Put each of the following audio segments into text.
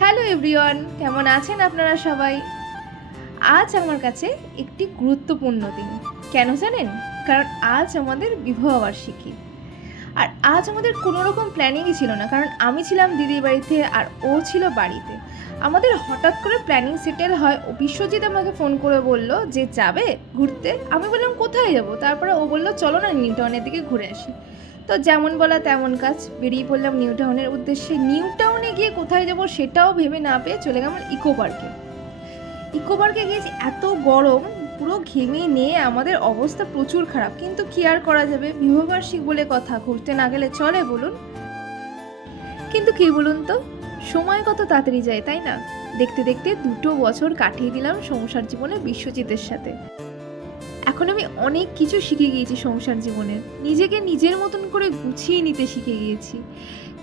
Hello everyone, কেমন আছেন আপনারা সবাই? আজ আমার কাছে একটি গুরুত্বপূর্ণ দিন। কেন জানেন? কারণ আজ আমাদের বিবাহবার্ষিকী। আর আজ আমাদের কোনো রকম প্ল্যানিংই ছিল না, কারণ আমি ছিলাম দিদির বাড়িতে আর ও ছিল বাড়িতে। আমাদের হঠাৎ করে প্ল্যানিং সেটেল হয়। ও বিশ্বজিৎ আমাকে ফোন করে বলল যে যাবে ঘুরতে। আমি বললাম কোথায় যাব? তারপরে ও বলল চলো না নিউ টাউনের দিকে ঘুরে আসি। তো যেমন বলা তেমন কাজ, বেরিয়ে পড়লাম নিউ টাউনের উদ্দেশ্যে। নিউ টাউনে গিয়ে কোথায় যাব সেটাও ভেবে না পেয়ে চলে গেলাম ইকো পার্কে। ইকো পার্কে গিয়েছি, এত গরম, পুরো ঘেমে নিয়ে আমাদের অবস্থা প্রচুর খারাপ। কিন্তু কি আর করা যাবে, বিবাহবার্ষিক বলে কথা, ঘুরতে না গেলে চলে বলুন? কিন্তু কি বলুন তো, সময় কত তাড়াতাড়ি যায়, তাই না? দেখতে দেখতে 2 বছর কাটিয়ে দিলাম সংসার জীবনে বিশ্বজিতের সাথে। এখন আমি অনেক কিছু শিখে গিয়েছি সংসার জীবনে, নিজেকে নিজের মতন করে গুছিয়ে নিতে শিখে গিয়েছি।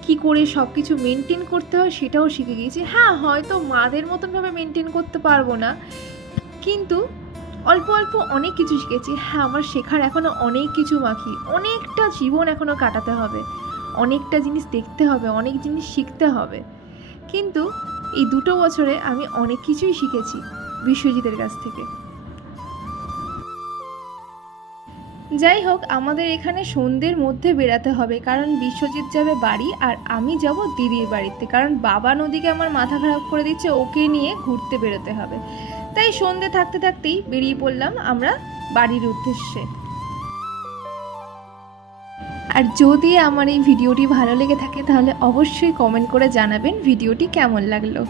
কি করে সব কিছু মেনটেন করতে হয় সেটাও শিখে গিয়েছি। হ্যাঁ, হয়তো মাদের মতনভাবে মেনটেন করতে পারবো না, কিন্তু অল্প অল্প অনেক কিছু শিখেছি। হ্যাঁ, আমার শেখার এখনও অনেক কিছু বাকি, অনেকটা জীবন এখনও কাটাতে হবে, অনেকটা জিনিস দেখতে হবে, অনেক জিনিস শিখতে হবে। কিন্তু এই 2 বছরে আমি অনেক কিছুই শিখেছি বিশ্বজিতের কাছ থেকে। যাই হোক, আমাদের এখানে সন্ধ্যের মধ্যে বেরাতে হবে, কারণ বিশ্বজিৎ যাবে বাড়ি আর আমি যাব দিদির বাড়িতে, কারণ বাবা নদীকে আমার মাথা খারাপ করে দিচ্ছে, ওকে নিয়ে ঘুরতে বেরোতে হবে। তাই সন্ধ্যে থাকতে থাকতেই বেরিয়ে পড়লাম আমরা বাড়ির উদ্দেশ্যে। আর যদি আমার এই ভিডিওটি ভালো লেগে থাকে তাহলে অবশ্যই কমেন্ট করে জানাবেন ভিডিওটি কেমন লাগলো।